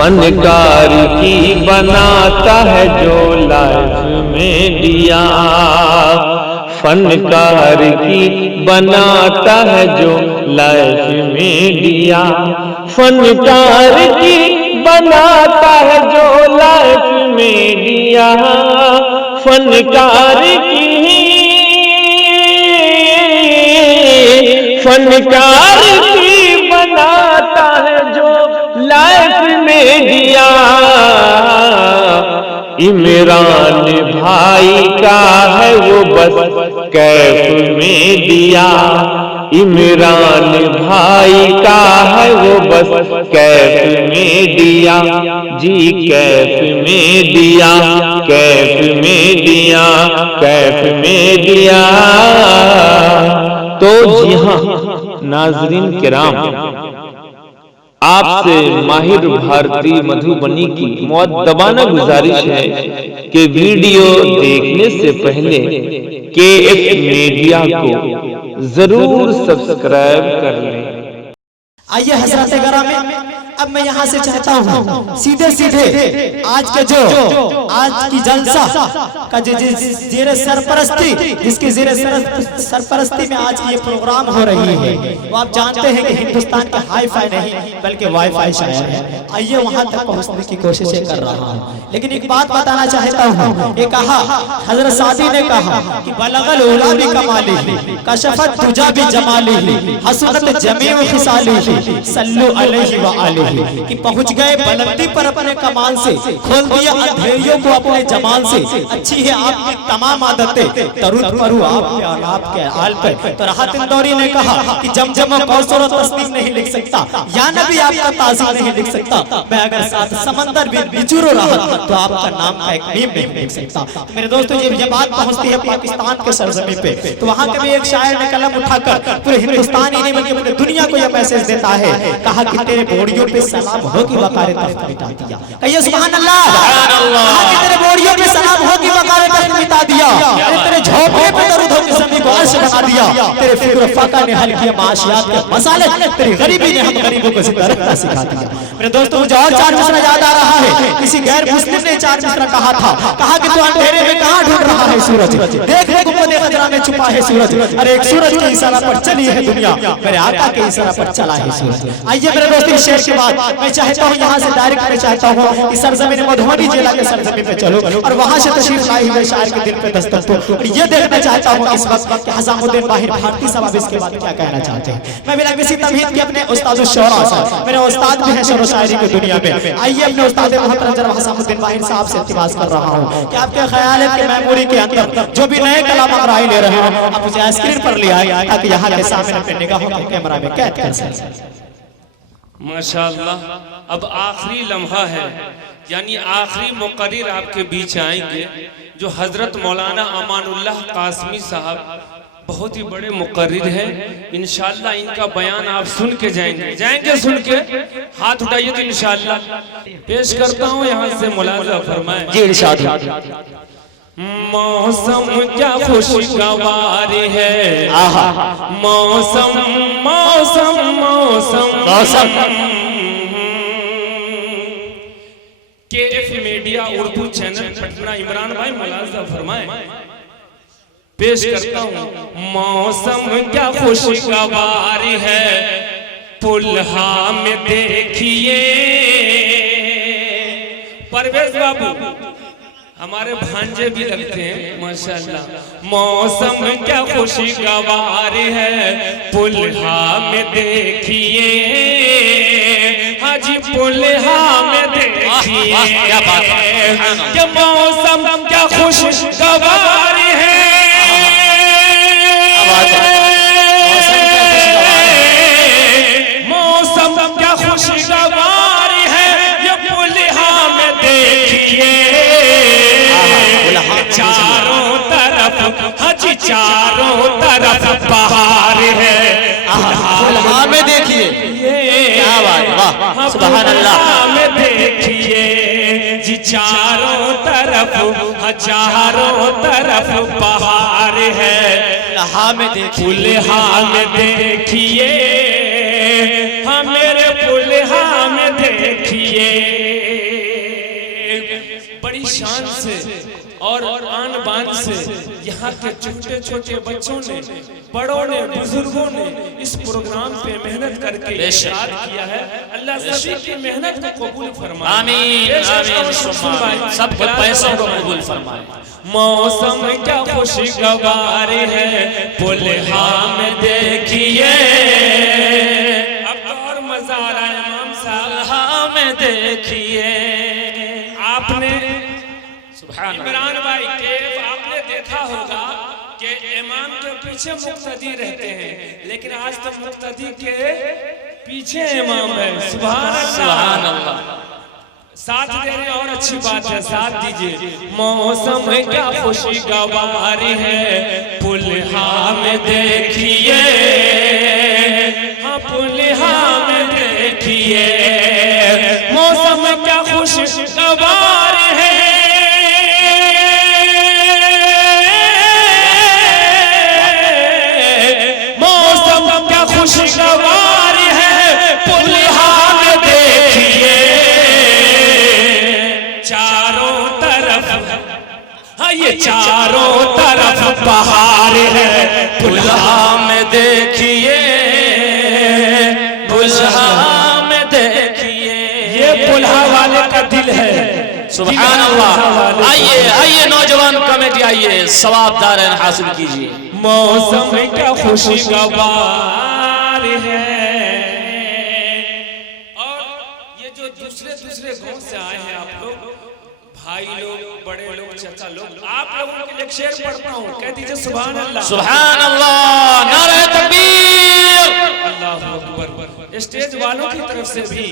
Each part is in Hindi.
फनकार की बनाता है जो लाइफ में दिया, फनकार की बनाता है जो लाइफ में दिया, फनकार की बनाता है जो लाइफ में दिया, फनकार की बनाता है जो लाइफ में दिया। इमरान भाई का है वो बस कैफ में दिया, इमरान भाई का है वो बस कैफ में दिया, जी कैफ में दिया, कैफ में दिया, कैफ में दिया। तो जी हाँ नाजरीन किराम, आपसे माहिर भारती मधुबनी की मुअद्दबाना गुजारिश है कि वीडियो देखने से पहले KF मीडिया को जरूर सब्सक्राइब कर लें। आइए हज़रत ग्रामी, अब मैं यहाँ से चाहता हूँ सीधे सीधे आज के जो आज की जलसा का जेरे सरपरस्ती, जिसकी जेरे सरपरस्ती में आज ये प्रोग्राम हो रही है, वो आप जानते हैं कि हिंदुस्तान का हाई फाई नहीं बल्कि वाईफाई शायर है। आइए वहाँ तक पहुँचने की कोशिशें कर रहा हूँ, लेकिन एक बात बताना चाहता हूँ। ये कहा हजरत सादी ने कहा कि बलगल उला भी कमाली कशफत तुजा भी जमाली हसनत जमी खिसाली सल्लु अलैहि व आलिही, कि पहुंच गए बुलंदी पर अपने कमाल से, खोल दिया अंधेरियों को अपने जमाल से। अच्छी है आपकी तमाम आदतें, तरुद परू आपके और आपके आल पर। तो राहत इंदौरी ने कहा कि जमजम कौसर और तस्नीम नहीं लिख सकता, या नबी आपका ताज़ा नहीं लिख सकता, मैं अगर साथ समंदर भी बिचूरो रहा तो आपका नाम का एक मीम नहीं लिख सकता। मेरे दोस्तों, ये बात पहुंचती है पाकिस्तान के सरजमी पे, तो वहां के भी एक शायर ने कलम उठाकर पूरे हिंदुस्तान ही नहीं बल्कि पूरी दुनिया को यह मैसेज देता है। कहा कि तेरे बोड़ियों पे सलाम होगी वकारे तख्त मिटा दिया। कहिए सुभान अल्लाह। कहा कि तेरे बोड़ियों पे सलाम होगी वकारे तख्त मिटा दिया, तेरे झोपड़े पे दरूद होगी ज़मीन को अर्श बना दिया, तेरे फिक्र फाका ने हल किया माशियात के मसाले, तेरी गरीबी ने हम गरीबों को जिंदा रखना सिखा दिया। मेरे दोस्तों, मुझे और चार मिसरा याद आ रहा है। किसी गैर मुस्लिम ने चार मिसरा कहा था, कहा कि तू अंधेरे में कहां ढूंढ रहा है सूरज, देख देख को देख खजरा में छुपा है सूरज, अरे एक सूरज के इशारा पर चली है दुनिया, मेरे आका के इशारा पर चला है सूरज। आइए मेरे दोस्तों, इस शेर के बाद मैं चाहता हूं यहां से डायरेक्ट मैं चाहता हूं इस सरजमीन मधुबनी जिला के सरजमीन पे चलो और वहां से तशरीफ लाई हुए शायर के दिल पे दस्तक दो, और ये देखना चाहता हूं इस वक्त कि हसामुद्दीन बाहिर भारती साहब इसके बाद क्या कहना चाहते हैं। मैं बिना किसी तमहीद के अपने उस्ताद शौरा साहब, मेरे उस्ताद भी हैं शेर व शायरी की दुनिया में, आइए अपने उस्ताद मोहतरम जनाब हसामुद्दीन बाहिर साहब से इल्तिमास कर रहा हूं कि आपके ख्याल है कि मेमोरी के अंदर जो भी नए कलाम राय ले रहे हो आप मुझे स्क्रीन पर ले आए ताकि यहां के सामने अपने निगाहों को कैमरा में कैद कर सकें। माशाअल्लाह, अब आखिरी लम्हा है, यानी आखिरी मुकर्रिर आपके बीच आएंगे जो हजरत मौलाना अमानुल्लाह कासमी साहब, बहुत ही बड़े मुकर्रिर हैं। इंशाअल्लाह इनका बयान आप सुन के जाएंगे सुन के हाथ उठाइए तो इंशाअल्लाह पेश करता हूँ। यहाँ से मुलाजा फरमाएं जी इरशाद। मौसम क्या खुशगवार है, मौसम मौसम मौसम मौसम। KF media Urdu channel Patna, Imran भाई मुलाजा फरमाएं, पेश करता हूँ। मौसम क्या खुशगवार है, पुल्हा में देखिए। परवेज बाबू हमारे भांजे भी लगते हैं माशाअल्लाह। मौसम क्या खुशगवार है, पुल्हा में देखिए, हाजी पुल्हा में देखिए। क्या बात है कि मौसम क्या खुशगवार है, मौसम क्या खुशगवार है, ये पुल्हा में देखिए। चारों तरफ हाजी चारों तरफ पहाड़ है, पुल्हा में देखिए। क्या बात, वाह सुभान अल्लाह। में देखिए जी चारों तरफ पहाड़ है, पुल्हा में देखिए, पुल्हा में देखिए, हाँ मेरे पुल्हा में देखिए। शान से और आन बान से यहाँ के छोटे छोटे बच्चों ने, बड़ों ने, बुजुर्गों ने इस प्रोग्राम पे मेहनत करके इरशाद किया है। अल्लाह सभी की मेहनत को कबूल फरमाए। आमीन आमीन सबके पैसों को कबूल फरमाए। मौसम क्या खुशगवार है पुलहा में देखिए, अब तो और मजा आ रहा है इमाम साहब में देखिए। आपने इमरान भाई केफ आपने देखा होगा कि इमाम के पीछे मुक्तदी रहते हैं, लेकिन आज तो मुक्तदी के पीछे इमाम है। सुभान अल्लाह। साथ दे रहे और अच्छी बात है, साथ दीजिए। मौसम क्या खुशगवार है पुलहा में देखिए, हाँ पुलहा में देखिए। मौसम क्या खुशगवार है, मौसम क्या खुशगवार है पुलहा में देखिए। चारों तरफ, हाँ ये चारों तरफ बहार है पुलहा में देखिए, पुलहा में देखिए। ये पुलहा वाले का दिल है। सुभान अल्लाह। आइए आइए नौजवान कमेटी आइए, सवाबदार हासिल कीजिए। मौसम क्या खुशगवार है। और ये जो दूसरे दूसरे गांव से आए हैं आप लोग, भाई लोग, बड़े लोग, चाचा लोग, आप लोगों के लिए एक शेर पढ़ता हूँ, कह दीजिए सुभान अल्लाह। सुभान अल्लाह, नारे तकबीर, अल्लाहु अकबर। स्टेज वालों की तरफ से भी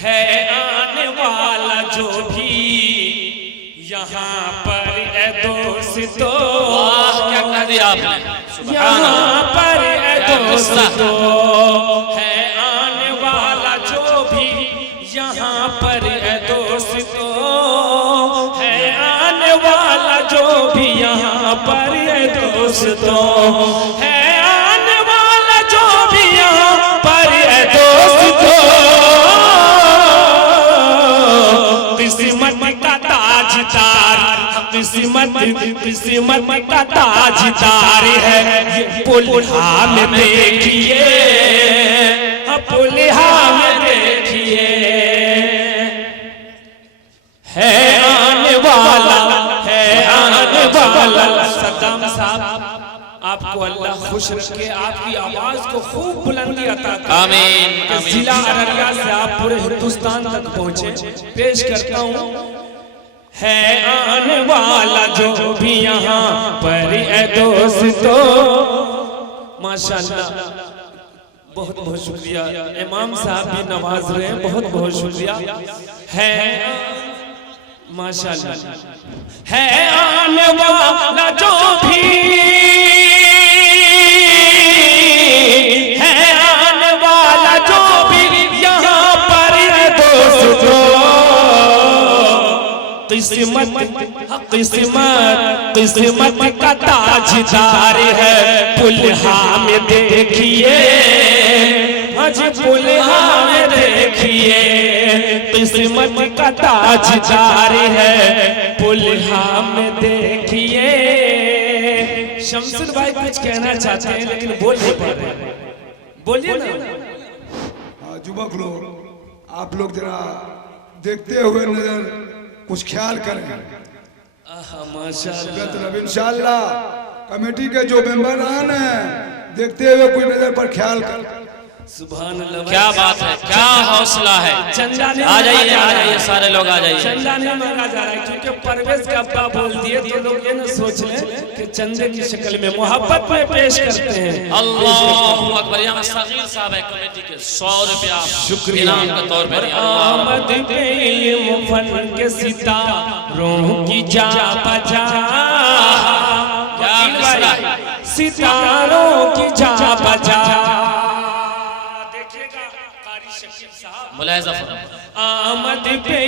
है आने वाला जो भी यहाँ पर ए दोस्तों, क्या कह दिया आपने। यहाँ पर ए दोस्तों है आने वाला जो भी, यहाँ पर ए दोस्तों है आने वाला जो भी, यहाँ पर ए दोस्तों है आने वाला जो भी, यहाँ पर ए दोस्तों। किस्मत का ताजदार, किस्मत का ताजदार है ये पुलहा में देखिए, पुलहा में देखिए। है आने वाला, है आने वाला। सद्दाम साहब आपको अल्लाह खुश रखे, आपकी आवाज को खूब बुलंदी अता करे। आमीन। जिला अररिया से आप पूरे हिंदुस्तान तक पहुंचे। पेश करता हूँ, है आने वाला जो भी यहाँ पर ए दोस्तों। माशाअल्लाह, बहुत बहुत शुक्रिया। इमाम साहब भी नवाज रहे हैं, बहुत बहुत शुक्रिया। है माशाअल्लाह, है आने वाला जो भी, है आने वाला जो भी यहाँ पर ए दोस्तों। किस्मत किस्मत का ताजदार है पुलहा में देखिए, आज पुलहा में देखिए। किस्मत का ताजदार है पुलहा में देखिए। शमसुल भाई कुछ कहना चाहते हैं लेकिन बोल नहीं पा रहे, बोलिए ना। युवक लोग, आप लोग जरा देखते हुए नजर कुछ ख्याल करें। माशाअल्लाह, इंशाअल्लाह कमेटी के जो मेंबरान हैं देखते हुए कोई नजर पर ख्याल करें। सुभान अल्लाह। क्या बात है, क्या हौसला है। चंदा नहीं आ जाइए सारे लोग आ जाइए। चंदा नहीं मांगा जा रहा है, क्योंकि परवेज का अब्बा बोल दिए तो लोग ये ना सोच लें कि चंदे की शक्ल में मोहब्बत में पेश करते हैं। अल्लाहु अकबर। यहाँ सगीर साहब है कमेटी के, 100 रुपया शुक्रिया इनाम के तौर पर। आमद पे मुफन के सितारों की जा बजा, क्या मिसरा है। सितारों की जा बजा। देखिएगा कारी शकील साहब, मुलाहिजा फरमाइए। आमद पे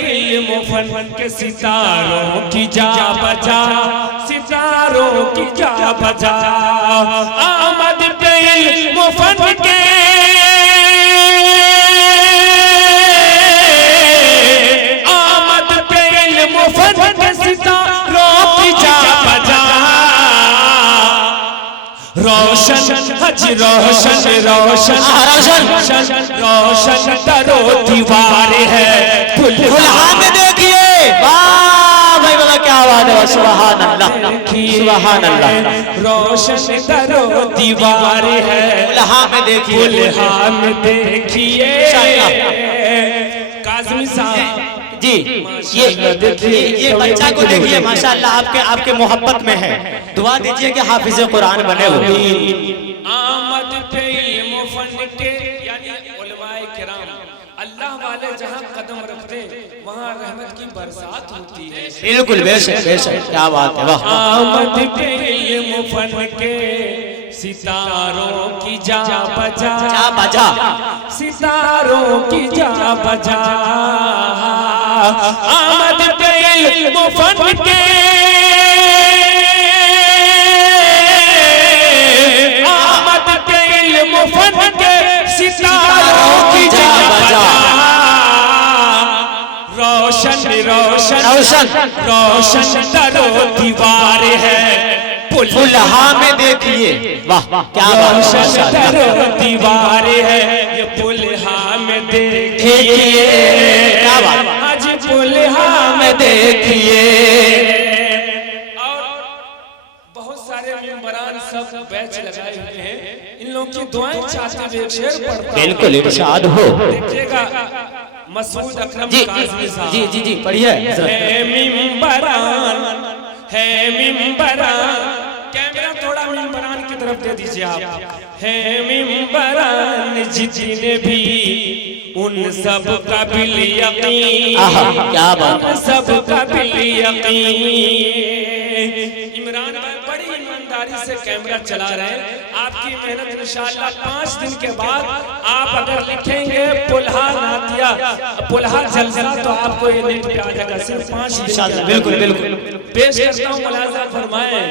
मुफन के सितारों की जा बजा, सितारों की जा बजा। आमद पे मुफन के, आमद पे मुफन के हज रोशन रोशन रोशन रोशन दरो दीवार है दुल्हा में देखिए, वाह भाई वाह, क्या बात है, सुभान अल्लाह सुभान अल्लाह। रोशन दरो दीवार है, दुल्हा में देखिए, दुल्हा में देखिए। काज़मी साहब जी, ये बच्चा को देखिए, माशाअल्लाह आपके मोहब्बत में है। दुआ दीजिए कि हाफिज़ कुरान बने वो। आमद पे इल्म फन के यानी उलमाए किराम, अल्लाह वाले जहाँ कदम रखते वहाँ रहमत की बरसात होती है। बिल्कुल, बेशक बेशक, क्या बात है, वाह। आमद पे इल्म फन के सितारों की जा बजा, जा बजा, सितारों की जा बजा। आमद पे इल्म फन के, आमद पे इल्म फन के सितारों की जा बजा। रोशन रोशन रोशन रोशन दरो दीवार है, दुल्हा में देखिए, वाह क्या बात है, रोशन माशाअल्लाह। दरो दीवार है, ये दुल्हा में देखिए, क्या बात, आज दुल्हा में देखिए। और बहुत सारे मेंबरान सब बैच लगाए हुए हैं, इन लोगों की दुआएं चाहते हुए एक शेर पढ़ता हूं। बिल्कुल इरशाद हो। देखिएगा मसूद अकरम जी काज़मी साहब, जी जी जी, पढ़िए। है मिंबरान, है मिंबरान, कैमरा थोड़ा मिंबरान की तरफ दे दीजिए आप। है मिंबरान जितने भी उन सब का बिल यकीन, क्या बात, उन सब का बिल यकीन। इमरान भाई बड़ी ईमानदारी से कैमरा चला रहे हैं, आपकी मेहनत इंशाअल्लाह 5 दिन के बाद आप अगर लिखेंगे पुल्हा नातिया, पुल्हा जलसा, तो आपको ये नेट पे आ जाएगा सिर्फ 5 दिन। बिल्कुल बिल्कुल। पेश करता हूँ, मुलाजा फरमाए।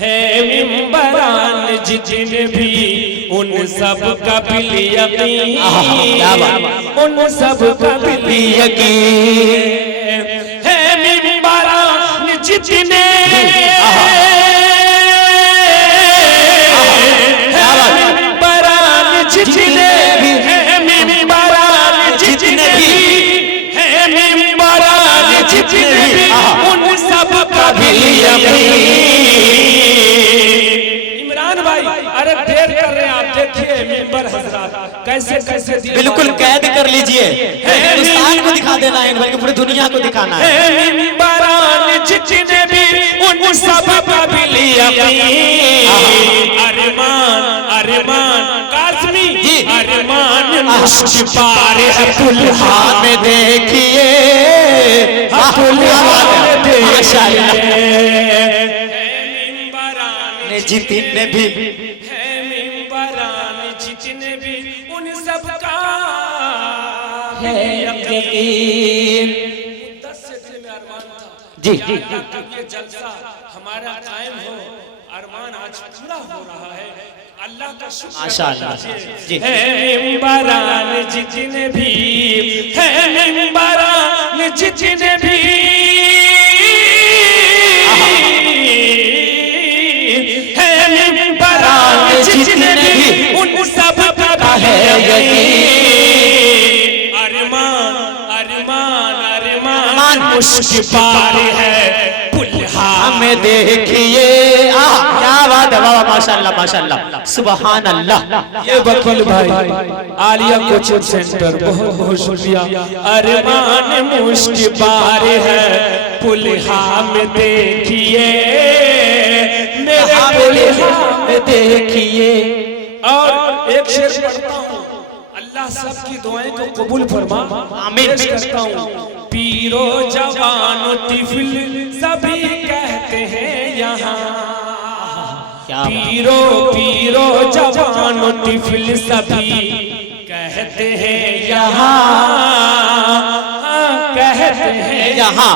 है मिंबरान जितने भी उन सब का बिल यकीन, क्या बात, उन सब का बिल यकीन। है मिंबरान जितने, मिंबरान जितने भी, है मिंबरान जितने भी, है मिंबरान जितने भी उन सब का बिल यकीन। इमरान भाई, अरे देर कर रहे हैं आप, देखिए मिंबर हजरात कैसे कैसे बिल्कुल कैद कर लीजिए, हिंदुस्तान को दिखा देना है, बल्कि पूरी दुनिया को दिखाना है। मिंबरान जितने भी उन सब का बिल यकीन। अरमान अरमान काज़मी, अरमान मुश्किल पार है, दुल्हा में देखिए, दुल्हा में देखिए। जितने भी, है मिंबरान जितने भी उन सब का है यकीन। 10 से दिल में अरमान था जी कि अल्लाह का ये जलसा हमारा कायम हो, अरमान आज पूरा हो रहा है, अल्लाह का शुक्र माशाअल्लाह जी। है मिंबरान जितने भी, है मिंबरान जितने भी, जितने भी उन सब का है यकीन। अरमान अरमान अरमान मुश्किल पार है, दुल्हा में देखिए। क्या बात है, वाह माशाअल्लाह माशाअल्लाह, सुभान अल्लाह। ये बकुल भाई आलिया कोचिंग सेंटर, बहुत बहुत शुक्रिया। अरमान मुश्किल पार है, दुल्हा में देखिए, मेरे दुल्हा में देखिए। और एक शेर पढ़ता हूँ, अल्लाह सबकी दुआएं को कबूल फरमा, आमीन करता हूँ। पीरो जवान तिफिल सभी कहते हैं यहाँ, पीरो पीरो जवान तिफिल सभी कहते हैं यहाँ, कहते हैं यहाँ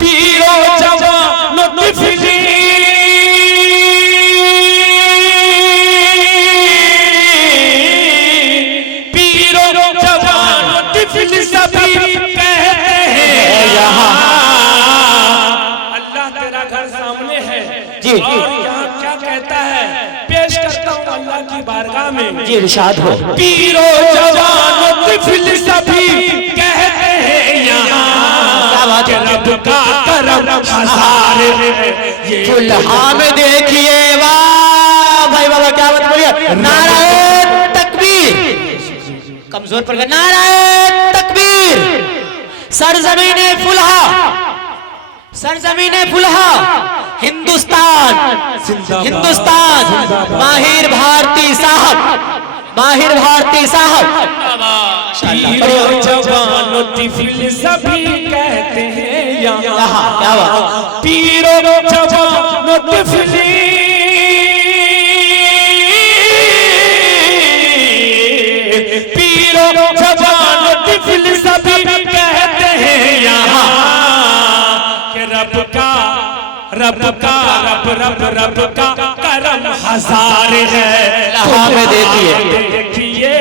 पीरो जवान तिफिल, सभी कहते हैं यहाँ। अल्लाह तेरा घर सामने है, और यहाँ क्या कहता है, पेश करता हूँ अल्लाह की बारगाह जी इरशाद हो। पीरो जवान तिफिल सभी कहते हैं यहाँ के रब का करम हजार है। फुलहा में देखिए, वाह भाई बाबा क्या बात बोलिए, नाराए तकबीर, कमजोर पर नाराए तकबीर। सरजमीने फुलहा, सरजमीने फुलहा, हिंदुस्तान हिंदुस्तान, माहिर भारती साहब, माहिर भारती साहब। पीरो जवान तिफिल सभी कहते हैं यहाँ क्या बात, पीरो जवान तिफिल पीरो जवान तिफिल सभी कहते हैं यहाँ के रब का रब का रब का करम हजार है। में देखिए, देखिए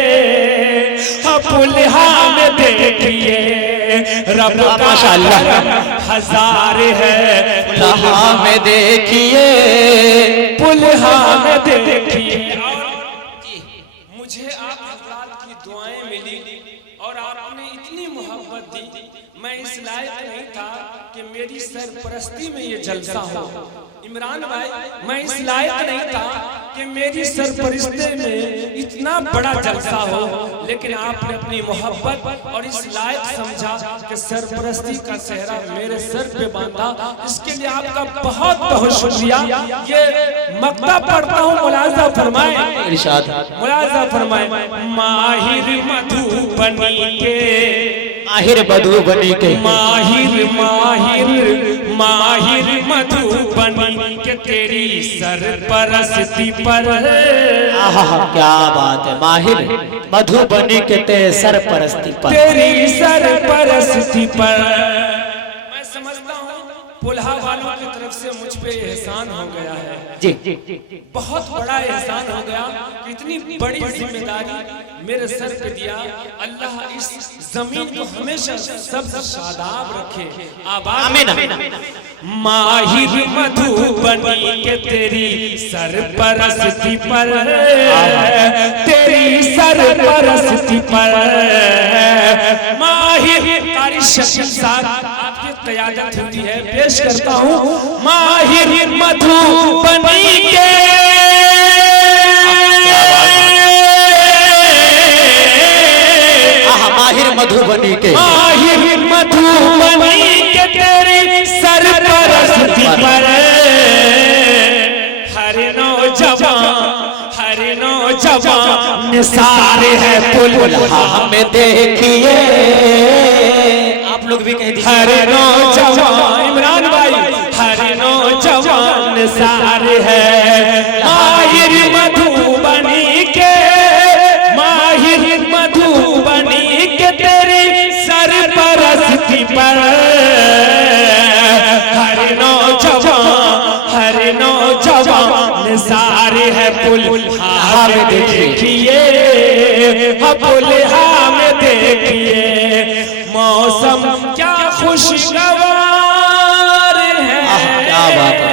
पुलहा में देखिए रब का करम हजार है। फुलहा में देखिए, पुलहा में देखिए। मुझे आप हज़रात की दुआएं मिली और आपने इतनी मोहब्बत दी, मैं इस लायक नहीं था कि मेरी सरपरस्ती में ये जलसा हो। इमरान भाई, मैं इस लायक नहीं था कि मेरी सरपरस्ती में इतना बड़ा जलसा हो, लेकिन आपने अपनी मोहब्बत और इस लायक समझा कि सरपरस्ती का सेहरा मेरे सर पे बांधा। इसके लिए आपका बहुत बहुत शुक्रिया। ये मक्ता पढ़ता हूँ, मुलाजा फरमाए, इरशाद, मुलाजा फरमाए। माहिर मधुबनी के, माहिर मधुबनी के, माहिर माहिर माहिर मधुबनी के तेरी सरपरस्ती पर। क्या बात है, माहिर मधुबनी के तेरे सरपरस्ती पर, तेरी सरपरस्ती पर। मैं समझता हूँ पुलहा वालों की तरफ से मुझ पे एहसान हो गया है जी, बहुत बड़ा एहसान हो गया कि इतनी बड़ी जिम्मेदारी मेरे सर पे दिया। अल्लाह इस जमीन को हमेशा सब शादाब रखे, आबाद रखे। माहिर मधुबनी के तेरी सरपरस्ती पर, तेरी सरपरस्ती पर। माहिर कारी शकील साहब आपकी क़यादत होती है, पेश करता हूँ। माहिर मधुबनी के, माहिर मधुबनी के, माहिर मधुबनी के तेरी सरपरस्ती पर। हर नौजवान निसार है पुलहा में देखिए। आप लोग भी कह दीजिए, हर नौजवान, इमरान भाई, हर नौजवान निसार है। माहिर मधुबनी के, माहिर मधुबनी के तेरी सरपरस्ती पर। हर नौजवान निसार है पुलहा में देखिए, पुलहा में देखिए। मौसम क्या खुशगवार है, क्या बात है,